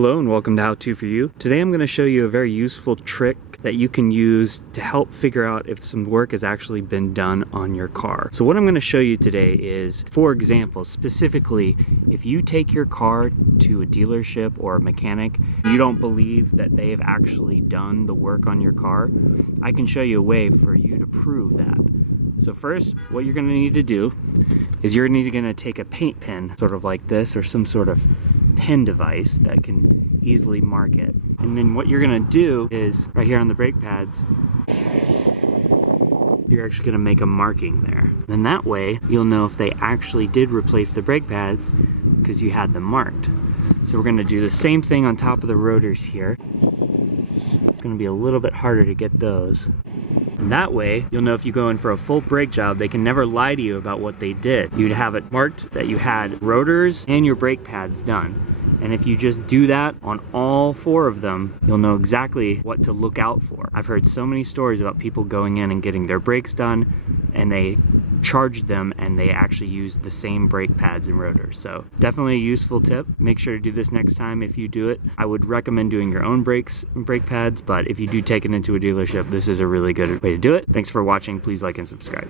Hello and welcome to How To For You. Today I'm going to show you a very useful trick that you can use to help figure out if some work has actually been done on your car. So what I'm going to show you today is, for example, specifically, if you take your car to a dealership or a mechanic, you don't believe that they have actually done the work on your car, I can show you a way for you to prove that. So first, what you're going to need to do is you're going to take a paint pen, sort of like this, or some sort of pen device that can easily mark it. And then what you're going to do is, right here on the brake pads, you're actually going to make a marking there. And that way, you'll know if they actually did replace the brake pads because you had them marked. So we're going to do the same thing on top of the rotors here. It's going to be a little bit harder to get those. And that way, you'll know if you go in for a full brake job, they can never lie to you about what they did. You'd have it marked that you had rotors and your brake pads done. And if you just do that on all four of them, you'll know exactly what to look out for. I've heard so many stories about people going in and getting their brakes done, and they charged them and they actually used the same brake pads and rotors. So definitely a useful tip. Make sure to do this next time if you do it. I would recommend doing your own brakes and brake pads, but if you do take it into a dealership, this is a really good way to do it. Thanks for watching. Please like and subscribe.